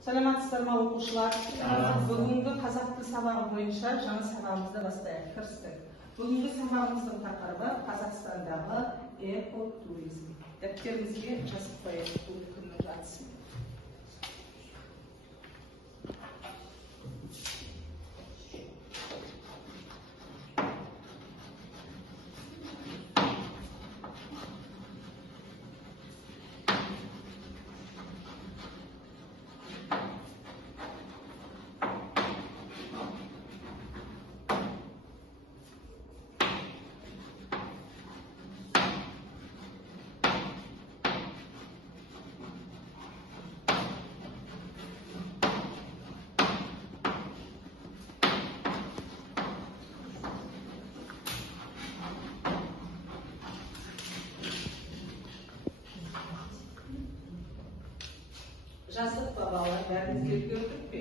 Саламатсыздар ма оқушылар? Бүгінгі қазақ тілі сабағы бойынша жаңа сабағымызды бастайық. Кірістік. Бүгінгі сабағымыздың тақырыбы Қазақстандағы экотуризм. Дәптерімізге жазып қояйық бұл күннің жартысын. Жаздық балалар бәрімізге көрдік пе?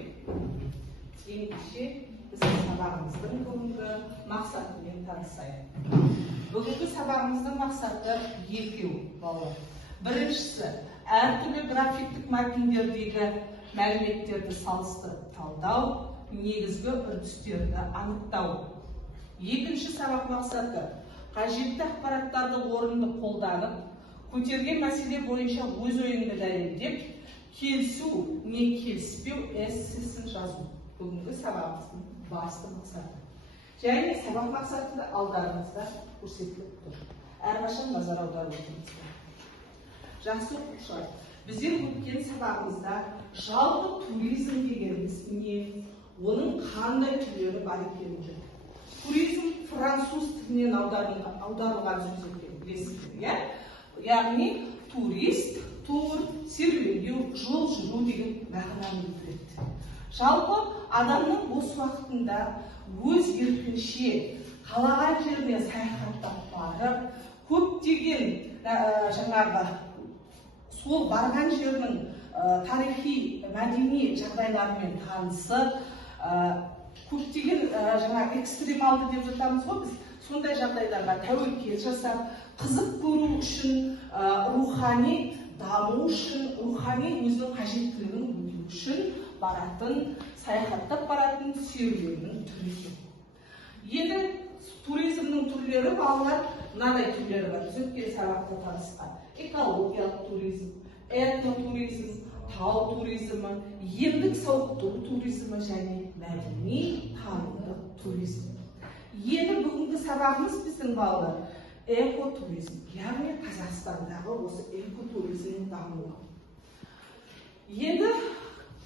Ендеше біздің сабағымыздың бүгінгі мақсатымен танысайық. Бүгінгі сабағымыздың мақсаты екеу балалар. Біріншісі, әртүрлі графиктік мәтіндердегі мәліметтерді салыстырып талдау, негізгі үрдістерді анықтау. Екінші сабақ мақсаты, қажетті ақпараттарды орынды қолданып, көтерген мәселе бойынша өз ойыңды дәлелдеп, келісу не келіспеу эссесін жазу. Бүгінгі сабағымыздың басты мақсаты. Және сабақ мақсаты алдарыңызда көрсетіліп тұр. Әрқашан назар аударып отырыңыздар. Жақсы оқушылар, біздер өткен сабағымызда жалпы туризм дегеніміз не? Оның қандай түрлері бар екенін білдік. Туризм француз тілінен аударылған сөз екен, білесіздер, яғни турист, тур, серуендеу, жол жүру деген мағынаны білдіреді. Жалпы адамның бос уақытында өз еркінше қалаған жеріне саяхаттап барып, көптеген жаңағы сол барған жерінің тарихи, мәдени жағдайларымен танысып, көптеген жаңағы экстремалды деп жатамыз ғой біз, сондай жағдайларға тәуекел жасап, қызық көру үшін, рухани даму үшін, рухани өзінің қажеттілігін өтеу үшін баратын, саяхаттап баратын серуеннің түрі. Енді туризмнің түрлері балалар мынадай түрлері бар. Біз өткен сабақта танысқан. Экологиялық туризм, этнотуризм, тау туризмі, емдік сауықтыру туризмі және мәдени танымдық туризм. Енді бүгінгі сабағымыз біздің балалар экотуризм, яғни Қазақстандағы осы экотуризмнің дамуы. Енді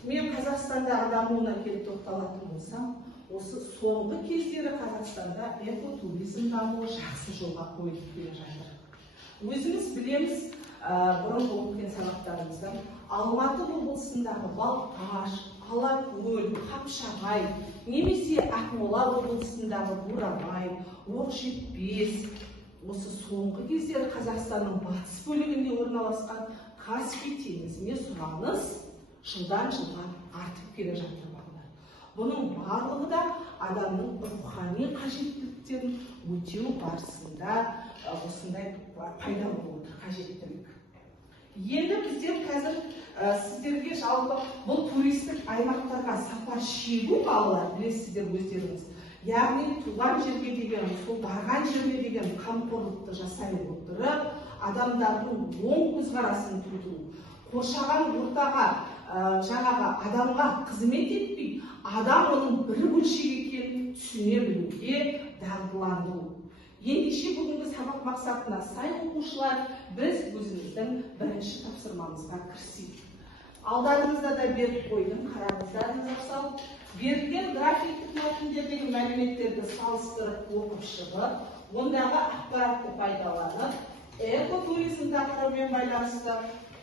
мен Қазақстандағы дамуына келіп тоқталатын болсам, осы соңғы кездері Қазақстанда экотуризм дамуы жақсы жолға қойылып келе жатыр. Өзіміз білеміз, бұрынғы өткен сабақтарымыздан Алматы облысындағы Балқаш, Алакөл, Қапшағай, немесе Ақмола облысындағы Бурабай, Оқжетпес, осы соңғы кездері Қазақстанның батыс бөлігінде орналасқан Каспий теңізіне сұраныс жылдан жылға артып келе жатыр. Бұның барлығы да адамның рухани қажеттіліктерін өтеу барысында осындай пайда болып отыр, қажеттілік. Енді біздер қазір сіздерге жалпы бұл туристік аймақтарға сапар шегу балалар, білесіздер өздеріңіз. Яғни туған жерге деген, сол барған жерге деген қамқорлықты жасай отырып, адамдардың оң көзқарасын тудыру, қоршаған ортаға, жаңағы адамға қызмет етпей, адам оның бір бөлшек екенін түсіне білуге дағдыландыру. Ендеше бүгінгі сабақ мақсатына сай оқушылар, біз өзіміздің бірінші тапсырмамызға кірісейік. Алдарыңызда да беріп қойдым, қараңыздарыңызға салып, берілген графиктік мәтіндердегі мәліметтерді салыстырып оқып шығып, ондағы ақпаратты пайдаланып, экотуризм тақырыбымен байланысты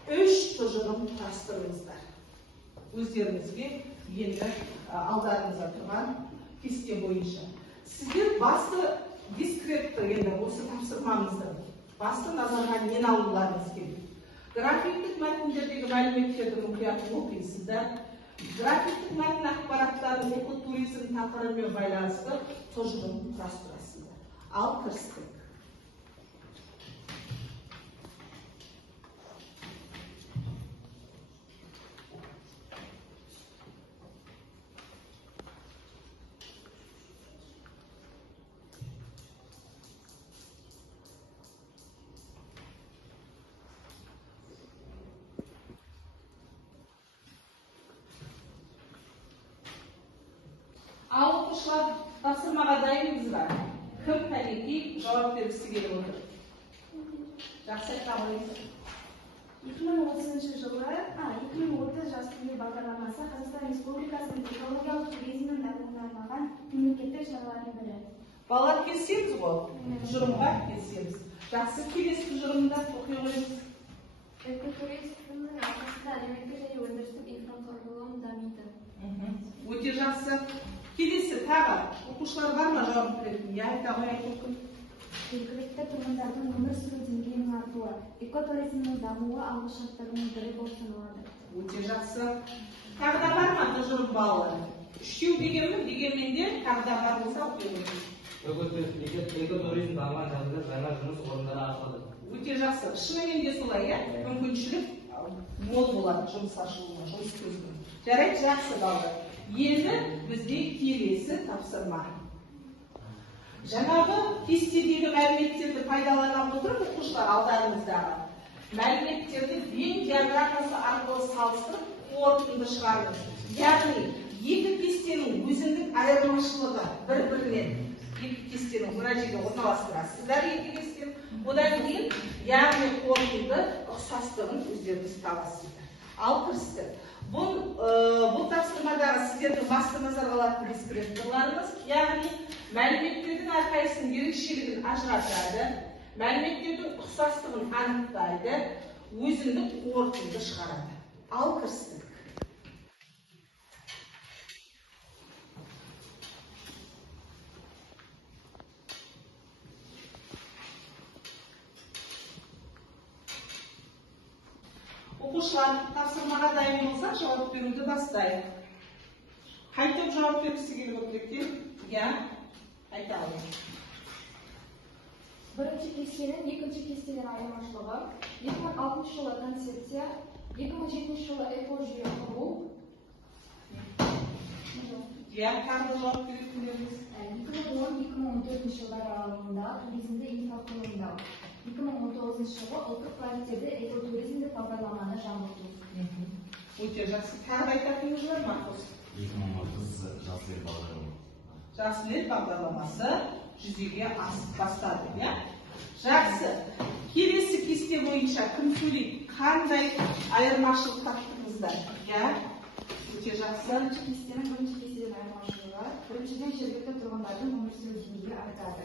3 тұжырым құрастырыңыздар. Өздеріңізге енді алдарыңызда тұрған кесте бойынша. Сіздер басты дискретті, енді осы тапсырмамызды басты назарға нені алуларыңыз керек. Графиктік мәтіндердегі мәліметтерді мұқият оқисыздар. Графиктік мәтін ақпараттарын экотуризм тақырыбымен байланысты тұжырым құрастырасыздар. Ал кірістік. Оқушылар тапсырмаға дайынсыз ба? Кім Кәлеки жауап бергісі келіп отыр? Жақсы айтпағылайсыз. 2030 жылы 2030 жас түлек бағдарламасы Қазақстан Республикасының экологиялық туризмнің дамуына арналған мемлекеттік шаралардың бірі. Балалар келісеміз ғой? Тұжырымға келісеміз. Жақсы, келесі тұжырымда оқи қойыңыз. Экотуризмнің арқасында әлеуметтік және өндірістік инфрақұрылым дамиды. Өте жақсы. Келесі тағы оқушылар бар ма жауап беретін? Айта қойыңыз. Жергілікті тұрғындардың өмір сүру деңгейінің артуы, экотуризмнің дамуы алғышарттарының бірі болып саналады. Өте жақсы. Тағы да бар ма тұжырым балалар? Үшеу дегенмен дегенменде тағы да бар болса оқи қойыңыз. Экотуризм дамыған жағдайда жаңа жұмыс орындары ашылады. Өте жақсы. Шынымен де солай, иә? Мүмкіншілік мол болады жұмыс ашылуына, жұмыс көзінің. Жарайды, жақсы балалар. Енді бізде келесі тапсырма. Жаңағы кестедегі мәліметтерді пайдалана отырып, оқушылар алдарыңыздағы мәліметтерді Вен диаграммасы арқылы салыстырып, қорытынды шығарыңыз. Яғни, екі кестенің өзіндік айырмашылығы бір-бірінен екі кестенің мына жерге орналастырасыздар екі кестені. Одан кейін, яғни қорытынды ұқсастығын өздеріңіз табасыздар. Ал кірістік. Бұл тапсырмадағы сіздердің басты назарға алатын дискретторларымыз, яғни мәліметтердің әрқайсының ерекшелігін ажыратады, мәліметтердің ұқсастығын анықтайды, өзіндік қорытынды шығарады. Ал кірістік. Оқушылар тапсырмаға дайын болса, жауап беруді бастайық. Қайтып жауап бергісі келіп отыр екен? Иә, айта алайын. Бірінші кестенің екінші кестеден айырмашылығы 2006 жылы концепция, 2007 жылы экожүйе құру. Иә, тағы жауап беретіндеріңіз. 2010-2014 жылдар аралығында туризмді инфрақұрылымдау. 2019 жылы ұлттық проекттерді экотуризмді бағдарламаны жаңғырту. Өте жақсы. Тағы айтатыныңыз бар ма? 2030 жас ел бағдарламасы. Жас ел бағдарламасы жүзеге асып бастады, иә? Жақсы. Келесі кесте бойынша кім сөйлейді? Қандай айырмашылық таптыңыздар? Иә? Өте жақсы. Бірінші кестенің бірінші кестеден айырмашылығы, біріншіден жергілікті тұрғындардың өмір сүру деңгейі артады.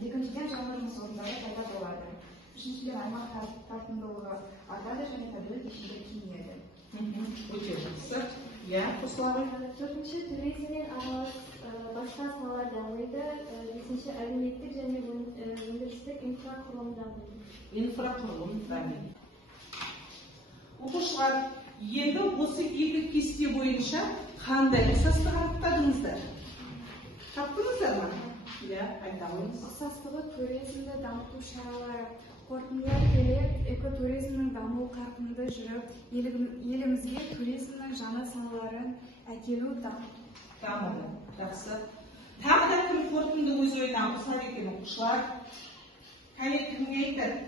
Екіншіден жаңа жұмыс орындары пайда болады. Үшіншіден аймақ тартымдылығы артады және табиғи кешендер кеңейеді. Өте жақсы. Иә, қосыла ғой. Төртінші, туризммен аралас басқа салалар дамиды. Бесінші, әлеуметтік және өндірістік инфрақұрылым дамиды. Инфрақұрылым дамиды. Оқушылар, енді осы екі кесте бойынша қандай ұқсастық анықтадыңыздар? Таптыңыздар ма? Иә, айтамыз. Ұқсастығы туризмді дамыту шаралары. Қорытындылай келе, экотуризмнің даму қарқынды жүріп, елімізге туризмнің жаңа салаларын әкелу дамыды. Жақсы. Тағы да кім қорытынды өз ойынан қосар екен оқушылар? Кәне кім айтады?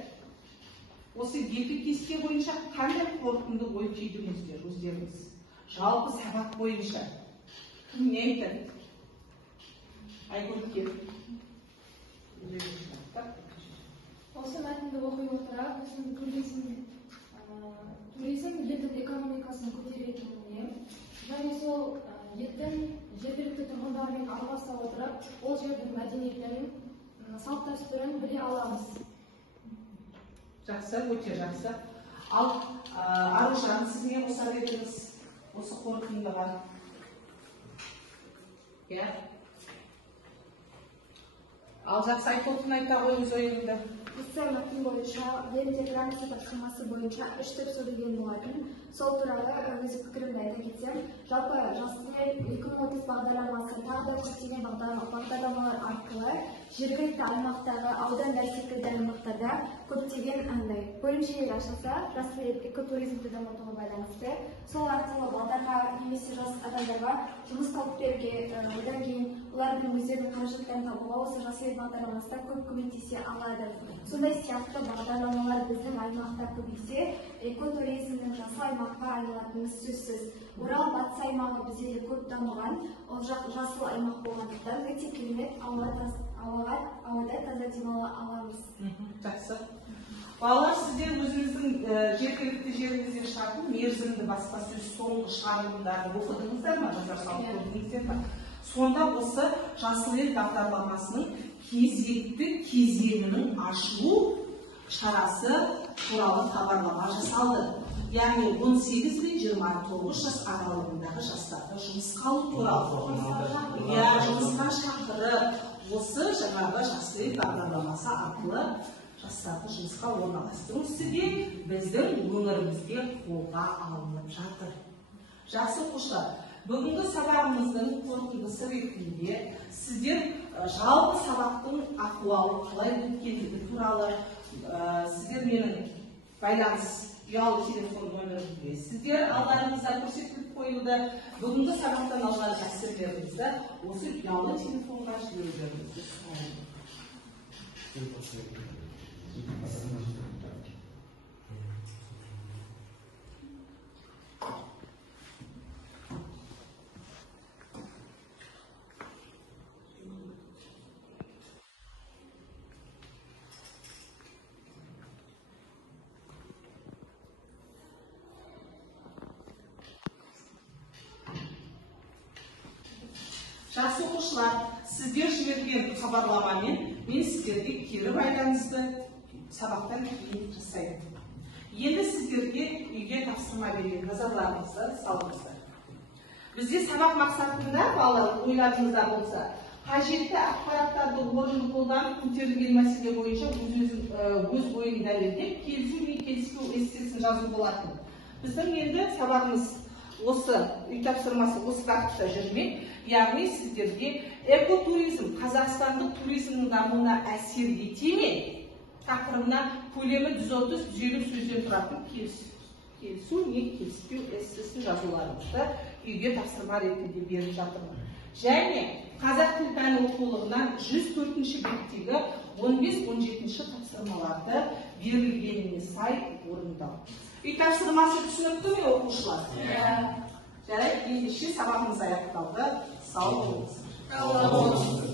Осы екі кесте бойынша қандай қорытынды ой түйдіңіздер өздеріңіз? Жалпы сабақ бойынша кім айтады? Айгүл кел. Осы мәтінді оқи отыра, туризм елдің экономикасын көтеретініне және сол елдің жергілікті тұрғындармен араласа отырып, ол жердің мәдениетін, салт-дәстүрін біле аламыз. Жақсы, өте жақсы. Ал Аружан, сіз не қосар едіңіз осы қорытындыға? Иә? Ал жақсы айтылтын айта қойыңыз ойыңды. Осы мәтін бойынша, Вен диаграммасы тапсырмасы бойынша үш топ сөйлеген болатын. Сол туралы өз пікірімді айта кетсем, жалпы жас ел 2030 бағдарламасы тағы да көптеген бағдарламалар арқылы жергілікті аймақтағы аудандар секілді аймақтарда көптеген бөлімшелер ашылса, жас ел экотуризмді дамытуға байланысты, сол арқылы балдарға немесе жас адамдарға жұмыс тауып беруге, одан кейін олардың өздерінің қаржылықтарын табуға осы жас ел бағдарламасында көп көмектесе алады. Сондай сияқты бағдарламалар біздің аймақта көбейсе, экотуризмнің жасыл аймаққа айналатыны сөзсіз. Орал, Батыс аймағы бізде көп дамыған, ол жақ жасыл аймақ болғандықтан өте керемет ауада таза демала аламыз. Жақсы. Балалар, сіздер өзіңіздің жергілікті жеріңізден шығатын мерзімді баспасөз соңғы шығарылымдарды оқыдыңыздар ма? Жазар салып көрдіңіздер ме? Сонда осы Жасыл ел бағдарламасының кезекті кезеңінің ашылу шарасы туралы хабарлама жасалды. Яғни 18 пен 29 жас аралығындағы жастарды жұмысқа алу туралы. Жұмысқа шақырып, осы жаңағы Жасыл ел бағдарламасы арқылы жастарды жұмысқа орналастыру ісі де біздің өңірімізде қолға алынып жатыр. Жақсы оқушылар, бүгінгі сабағымыздың қорытындысы ретінде сіздер жалпы сабақтың ахуалы қалай өткендігі туралы сіздер менің байланыс ұялы телефон нөмірімді білесіздер. Алдарыңызда көрсетіліп қойылды. Бүгінгі сабақтан алған әсерлеріңізді осы ұялы телефонға жіберулеріңізді сұраймын. Жақсы оқушылар, сіздер жіберген хабарламамен мен сіздерге кері байланысты сабақтан кейін жасаймын. Енді сіздерге үйге тапсырма берген назарларыңызды салыңыздар. Бізде сабақ мақсатында балалар ойларыңызда болса, қажетті ақпараттарды орынды қолданып көтерілген мәселе бойынша өз ойын дәлелдеп, келісу мен келіспеу эссесін жазу болатын. Біздің енді сабағымыз осы үй тапсырмасы осы тақырыпта жүрмек. Яғни сіздерге экотуризм, қазақстандық туризмнің дамуына әсер ете ме? Тақырыбына көлемі 130-150 сөзден тұратын келісу не келіспеу эссесін жазуларыңызды үйге тапсырма ретінде беріп жатырмын. Және қазақ тіл пәні оқулығынан 104-ші беттегі 15-17-ші тапсырмаларды берілгеніне сай орындау. Үй тапсырмасы түсінікті ме, оқушылар? Жарайды, ендеше сабағымыз аяқталды. Сау болыңыз.